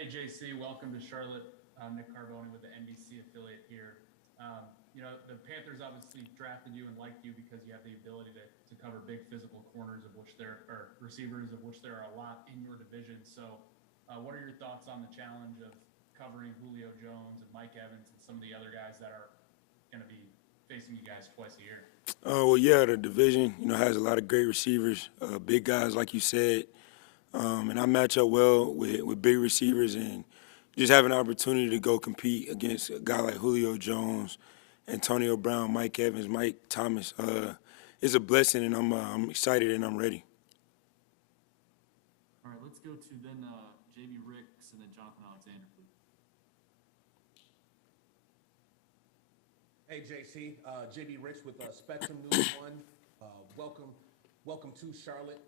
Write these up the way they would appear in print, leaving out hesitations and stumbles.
Hey, JC, welcome to Charlotte. I'm Nick Carboni with the NBC affiliate here. The Panthers obviously drafted you and liked you because you have the ability to cover big physical corners, of which there are receivers, of which there are a lot in your division. So, what are your thoughts on the challenge of covering Julio Jones and Mike Evans and some of the other guys that are going to be facing you guys twice a year? Well, yeah, the division, has a lot of great receivers, big guys, like you said, and I match up well with big receivers, and just have an opportunity to go compete against a guy like Julio Jones, Antonio Brown, Mike Evans, Mike Thomas. It's a blessing, and I'm excited and I'm ready. All right, let's go to then JB Ricks and then Jonathan Alexander, please. Hey, JC, JB Rich with Spectrum News One. Welcome, welcome to Charlotte.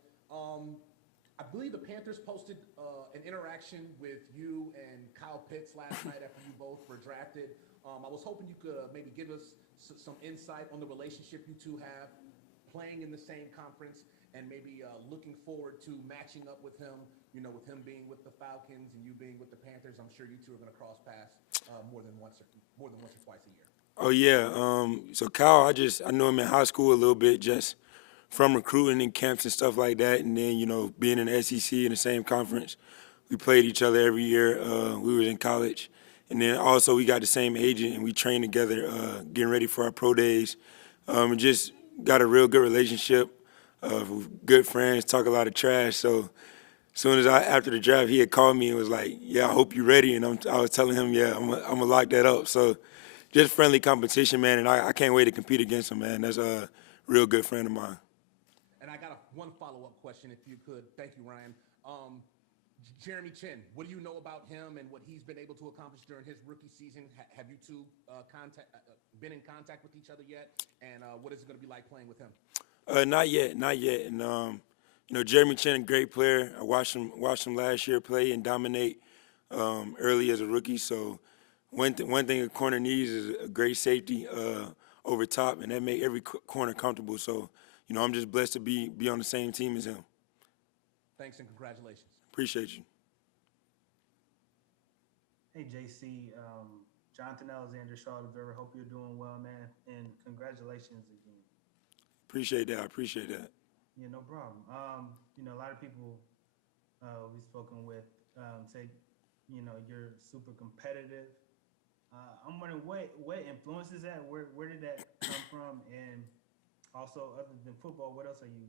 I believe the Panthers posted an interaction with you and Kyle Pitts last night after you both were drafted. I was hoping you could maybe give us some insight on the relationship you two have, playing in the same conference, and maybe looking forward to matching up with him. With him being with the Falcons and you being with the Panthers, I'm sure you two are going to cross paths more than once or twice a year. Oh yeah, so Kyle, I knew him in high school a little bit, just from recruiting and camps and stuff like that, and then being in the SEC in the same conference, we played each other every year. We were in college, and then also we got the same agent and we trained together, getting ready for our pro days, and just got a real good relationship. Good friends, talk a lot of trash. So as soon as after the draft, he had called me and was like, "Yeah, I hope you're ready," and I was telling him, "Yeah, I'm gonna lock that up." So just friendly competition, man, and I can't wait to compete against him, man. That's a real good friend of mine. And I got one follow-up question, if you could. Thank you, Ryan. Jeremy Chen, what do you know about him and what he's been able to accomplish during his rookie season? Have you two been in contact with each other yet? And what is it going to be like playing with him? Not yet, not yet. And Jeremy Chen, a great player. I watched him last year play and dominate early as a rookie. So one thing a corner needs is a great safety over top, and that make every corner comfortable. So I'm just blessed to be on the same team as him. Thanks and congratulations. Appreciate you. Hey, JC, Jonathan Alexander, Charlotte Observer. Hope you're doing well, man, and congratulations again. Appreciate that. I appreciate that. Yeah, no problem. A lot of people we've spoken with say, you're super competitive. I'm wondering what influences that? Where did that come from? And also, other than football, what else are you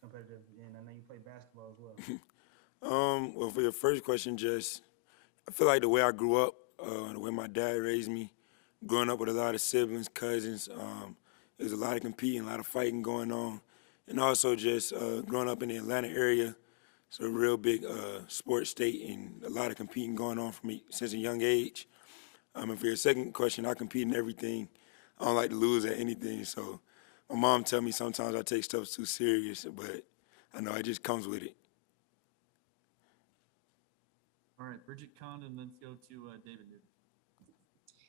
competitive in? I know you play basketball as well. Well, for your first question, I feel like the way I grew up, the way my dad raised me, growing up with a lot of siblings, cousins, there's a lot of competing, a lot of fighting going on, and also just growing up in the Atlanta area. It's a real big sports state, and a lot of competing going on for me since a young age. And for your second question, I compete in everything. I don't like to lose at anything, so my mom tell me sometimes I take stuff too serious, but I know it just comes with it. All right, Bridget Condon, let's go to David Newton.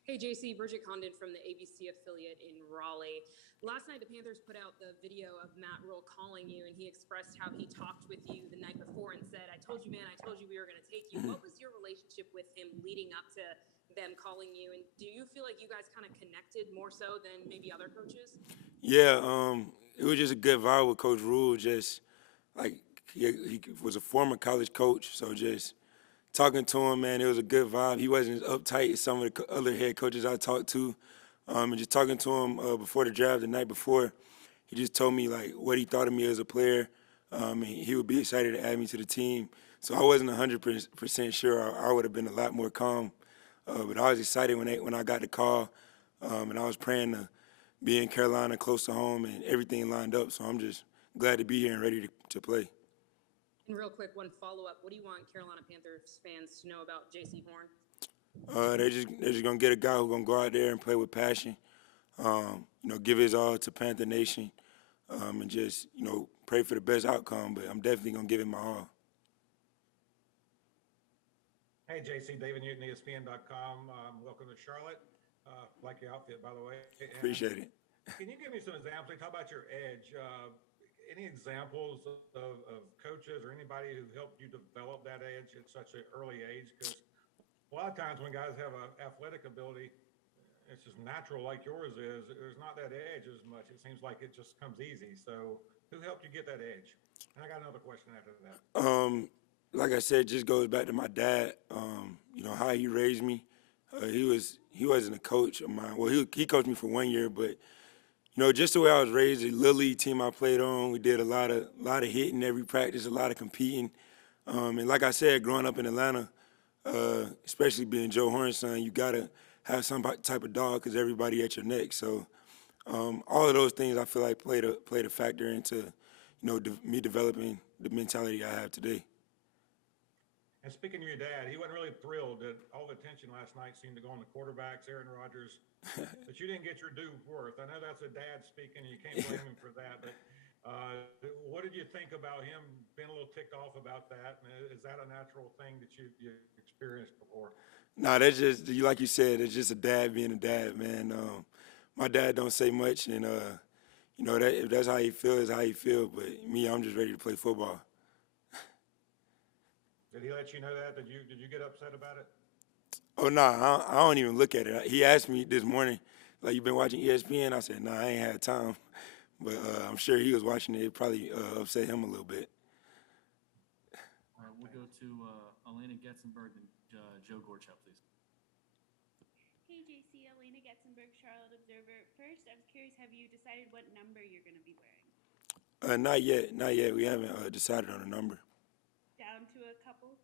Hey, JC, Bridget Condon from the ABC affiliate in Raleigh. Last night, the Panthers put out the video of Matt Rule calling you, and he expressed how he talked with you the night before and said, "I told you, man, I told you we were going to take you." What was your relationship with him leading up to them calling you? And do you feel like you guys kind of connected more so than maybe other coaches? Yeah, it was just a good vibe with Coach Rule. Just like he was a former college coach, so just talking to him, man, it was a good vibe. He wasn't as uptight as some of the other head coaches I talked to. And just talking to him before the draft, the night before, he just told me like what he thought of me as a player, and he would be excited to add me to the team. So I wasn't 100% sure. I would have been a lot more calm, but I was excited when I got the call, and I was praying to be in Carolina, close to home, and everything lined up. So I'm just glad to be here and ready to play. And real quick, one follow-up. What do you want Carolina Panthers fans to know about Jaycee Horn? They're just gonna get a guy who's gonna go out there and play with passion. Give his all to Panther Nation, and just pray for the best outcome. But I'm definitely gonna give it my all. Hey, JC, David Newton, ESPN.com. Welcome to Charlotte. Like your outfit, by the way. And Appreciate it. can you give me some examples? Talk about your edge. Any examples of coaches or anybody who helped you develop that edge at such an early age? Because a lot of times when guys have an athletic ability, it's just natural like yours is. There's not that edge as much. It seems like it just comes easy. So who helped you get that edge? And I got another question after that. Like I said, just goes back to my dad. You know how he raised me. He wasn't a coach of mine. Well, he coached me for 1 year, but you know, just the way I was raised, the little league team I played on, we did a lot of hitting every practice, a lot of competing. And like I said, growing up in Atlanta, especially being Joe Horn's son, you gotta have some type of dog because everybody at your neck. So all of those things I feel like played a factor into, you know, me developing the mentality I have today. And speaking of your dad, he wasn't really thrilled that all the attention last night seemed to go on the quarterbacks, Aaron Rodgers, that you didn't get your due worth. I know that's a dad speaking, and you can't blame him for that. But what did you think about him being a little ticked off about that? And is that a natural thing that you experienced before? Nah, that's just, like you said, it's just a dad being a dad, man. My dad don't say much, and you know, that if that's how he feels, how he feels. But me, I'm just ready to play football. Did he let you know that? Did you get upset about it? Oh, no, I don't even look at it. He asked me this morning, like, you been watching ESPN? I said, nah, I ain't had time. But I'm sure he was watching it. It probably upset him a little bit. All right, we'll go to Elena Getzenberg and Joe Gorchuk, please. Hey, JC, Elena Getzenberg, Charlotte Observer. First, I was curious, have you decided what number you're going to be wearing? Not yet. We haven't decided on a number. Down to a couple?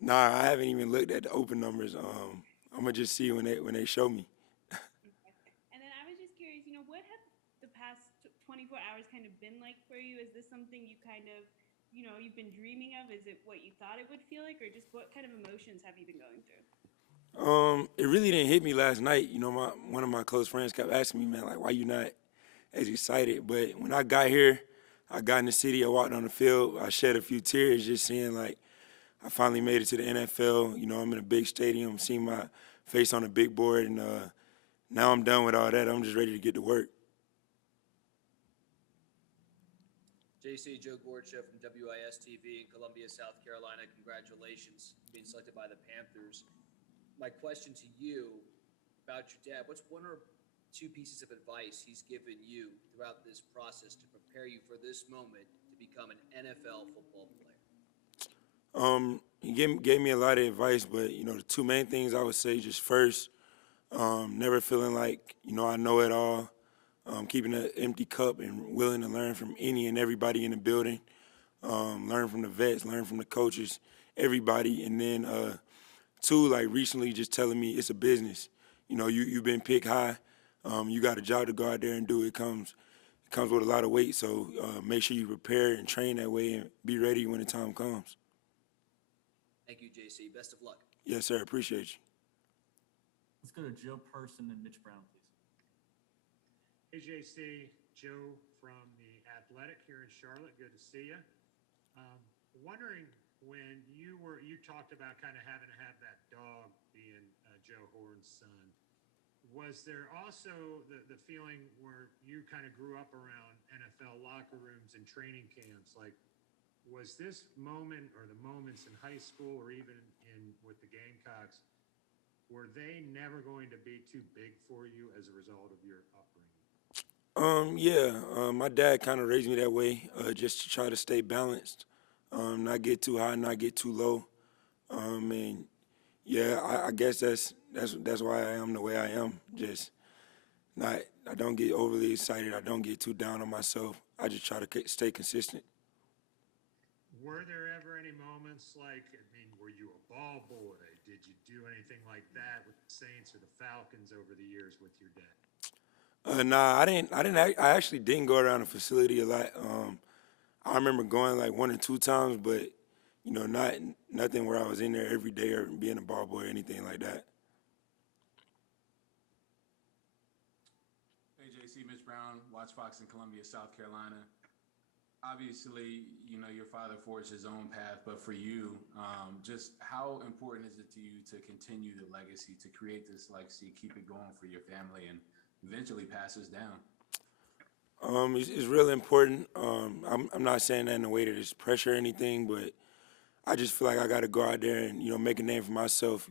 Nah, I haven't even looked at the open numbers. I'm gonna just see when they show me. And then I was just curious, you know, what have the past 24 hours kind of been like for you? Is this something you kind of, you know, you've been dreaming of? Is it what you thought it would feel like, or just what kind of emotions have you been going through? It really didn't hit me last night. You know, one of my close friends kept asking me, man, like, why you not as excited? But when I got here, I got in the city, I walked on the field, I shed a few tears just seeing, like, I finally made it to the NFL. You know, I'm in a big stadium, seeing my face on a big board, and now I'm done with all that. I'm just ready to get to work. JC, Joe Gorchuk from WIS-TV in Columbia, South Carolina. Congratulations on being selected by the Panthers. My question to you about your dad, what's one or two pieces of advice he's given you throughout this process to prepare you for this moment to become an NFL football player? He gave me a lot of advice, but, you know, the two main things I would say, just first, never feeling like, you know, I know it all, keeping an empty cup and willing to learn from any and everybody in the building, learn from the vets, learn from the coaches, everybody. And then two, like recently just telling me it's a business. You know, you've been picked high. You got a job to go out there and do. It comes with a lot of weight, so make sure you prepare and train that way and be ready when the time comes. Thank you, JC. Best of luck. Yes, sir. Appreciate you. Let's go to Joe Person and Mitch Brown, please. Hey, JC, Joe from The Athletic here in Charlotte. Good to see you. Wondering when you talked about kind of having to have that dog being Joe Horn's son. Was there also the feeling where you kind of grew up around NFL locker rooms and training camps? Like, was this moment or the moments in high school or even with the Gamecocks, were they never going to be too big for you as a result of your upbringing? Yeah, my dad kind of raised me that way, just to try to stay balanced, not get too high, not get too low. And yeah, I guess that's why I am the way I am. I don't get overly excited. I don't get too down on myself. I just try to stay consistent. Were there ever any moments like, I mean, were you a ball boy? Did you do anything like that with the Saints or the Falcons over the years with your dad? Nah, I didn't. I actually didn't go around the facility a lot. I remember going like 1 or 2 times, but you know, nothing where I was in there every day or being a ball boy or anything like that. Hey, JC, Mitch Brown, Watch Fox in Columbia, South Carolina. Obviously, you know, your father forged his own path, but for you, just how important is it to you to continue the legacy, to create this legacy, keep it going for your family, and eventually pass this down? It's really important. I'm not saying that in a way that it's pressure or anything, but I just feel like I got to go out there and, make a name for myself.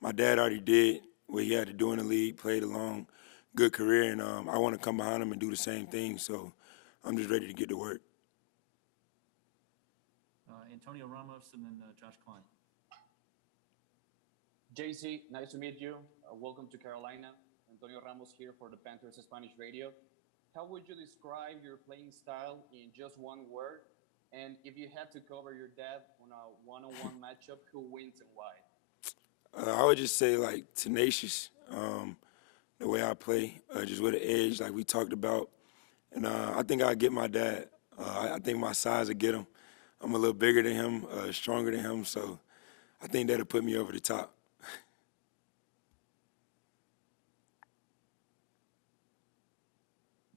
My dad already did what he had to do in the league, played a long, good career, and I want to come behind him and do the same thing. So I'm just ready to get to work. Antonio Ramos and then Josh Klein. Jaycee, nice to meet you. Welcome to Carolina. Antonio Ramos here for the Panthers Spanish Radio. How would you describe your playing style in just one word? And if you had to cover your dad on a one-on-one matchup, who wins and why? I would just say, like, tenacious, the way I play, just with an edge, like we talked about. And I think I'll get my dad. I think my size will get him. I'm a little bigger than him, stronger than him, so I think that'll put me over the top.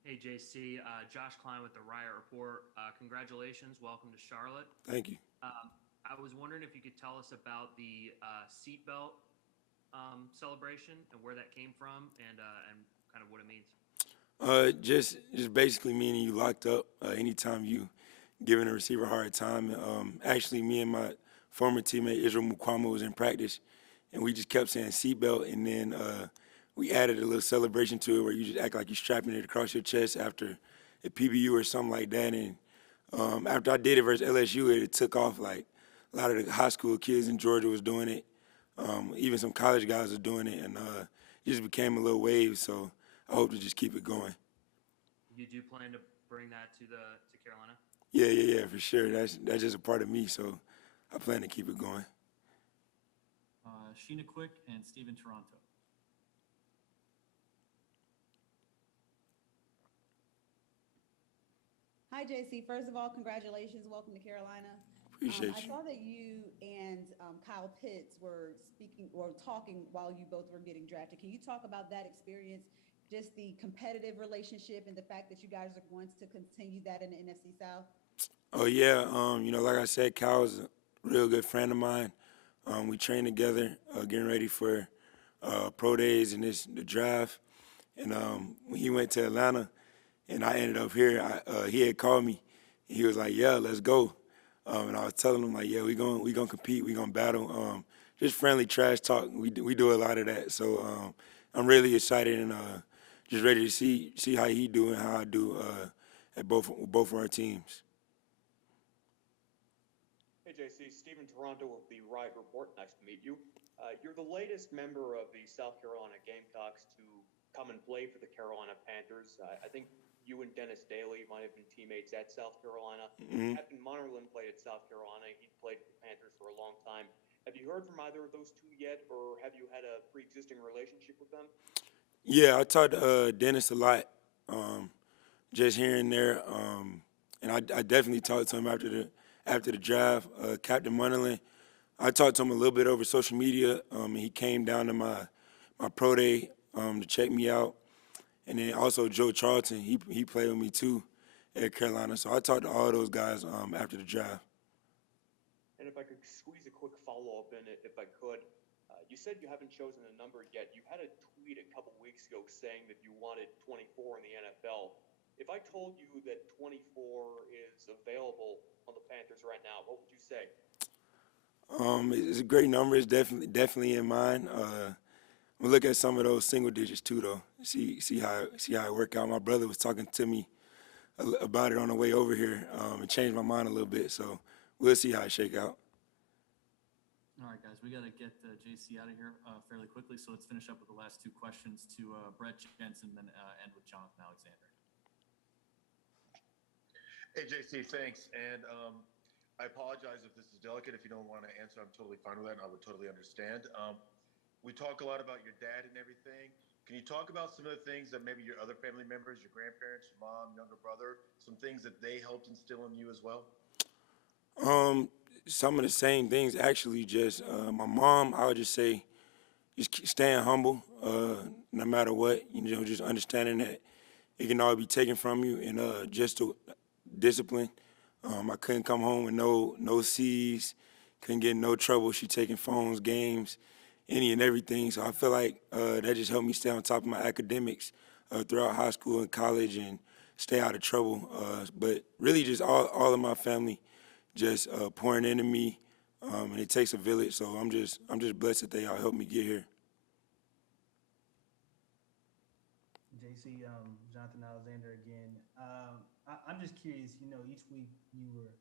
Hey, JC, Josh Klein with the Riot Report. Congratulations. Welcome to Charlotte. Thank you. I was wondering if you could tell us about the seatbelt celebration and where that came from and kind of what it means. Just basically meaning you locked up anytime you giving a receiver a hard time. Actually, me and my former teammate Israel Mukwama was in practice, and we just kept saying seatbelt, and then we added a little celebration to it where you just act like you're strapping it across your chest after a PBU or something like that. And after I did it versus LSU, it took off. Like a lot of the high school kids in Georgia was doing it. Even some college guys are doing it, and it just became a little wave. So I hope to just keep it going. You do plan to bring that to Carolina? Yeah, for sure. That's just a part of me. So I plan to keep it going. Sheena Quick and Steven Toronto. Hi, JC. First of all, congratulations. Welcome to Carolina. Appreciate I you. saw that you and Kyle Pitts were speaking or talking while you both were getting drafted. Can you talk about that experience, just the competitive relationship and the fact that you guys are going to continue that in the NFC South? Oh, yeah. Like I said, Kyle's a real good friend of mine. We train together, getting ready for pro days and the draft. And when he went to Atlanta and I ended up here, he had called me. And he was like, yeah, let's go. And I was telling him, like, yeah, we gonna compete, we gonna battle. Just friendly trash talk. We do a lot of that. So I'm really excited and just ready to see how he do and how I do at both of our teams. Hey, JC, Steven Toronto of the Riot Report. Nice to meet you. You're the latest member of the South Carolina Gamecocks to come and play for the Carolina Panthers. I think you and Dennis Daly might have been teammates at South Carolina. Mm-hmm. Captain Monerlin played at South Carolina. He played for the Panthers for a long time. Have you heard from either of those two yet, or have you had a pre-existing relationship with them? Yeah, I talked to Dennis a lot, just here and there, and I definitely talked to him after the draft. Captain Monerlin, I talked to him a little bit over social media, and he came down to my pro day to check me out. And then also Joe Charlton, he played with me too at Carolina. So I talked to all those guys after the draft. And if I could squeeze a quick follow-up in it, if I could. You said you haven't chosen a number yet. You had a tweet a couple weeks ago saying that you wanted 24 in the NFL. If I told you that 24 is available on the Panthers right now, what would you say? It's a great number. It's definitely in mind. We'll look at some of those single digits too, though. See how it work out. My brother was talking to me about it on the way over here. It changed my mind a little bit, so we'll see how it shake out. All right, guys, we got to get JC out of here fairly quickly, so let's finish up with the last two questions to Brett Jensen, then end with Jonathan Alexander. Hey, JC, thanks. And I apologize if this is delicate. If you don't want to answer, I'm totally fine with that, and I would totally understand. We talk a lot about your dad and everything. Can you talk about some of the things that maybe your other family members, your grandparents, your mom, younger brother, some things that they helped instill in you as well? Some of the same things, actually. Just my mom, I would just say, just keep staying humble, no matter what. Just understanding that it can all be taken from you, and just to discipline. I couldn't come home with no C's, couldn't get in no trouble. She taking phones, games, any and everything. So I feel like that just helped me stay on top of my academics throughout high school and college and stay out of trouble. But really just all of my family just pouring into me, and it takes a village. So I'm just blessed that they all helped me get here. JC, Jonathan Alexander again. I'm just curious, you know, each week you were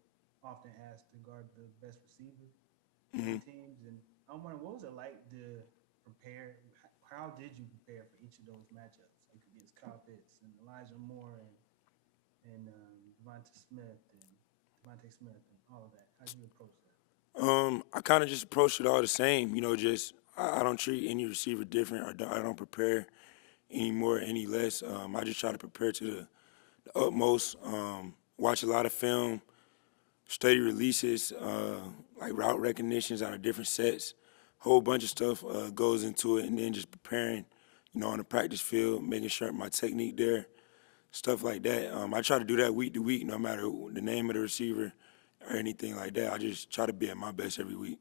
often asked to guard the best receiver Mhm. teams, and I'm wondering, what was it like to prepare? How did you prepare for each of those matchups, like against Kyle Pitts and Elijah Moore and Devontae Smith and all of that? How did you approach that? I kind of just approached it all the same. You know, just I don't treat any receiver different. I don't prepare any more, any less. I just try to prepare to the utmost. Watch a lot of film, study releases, like route recognitions out of different sets. Whole bunch of stuff goes into it, and then just preparing, you know, on the practice field, making sure my technique there, stuff like that. I try to do that week to week, no matter the name of the receiver or anything like that. I just try to be at my best every week.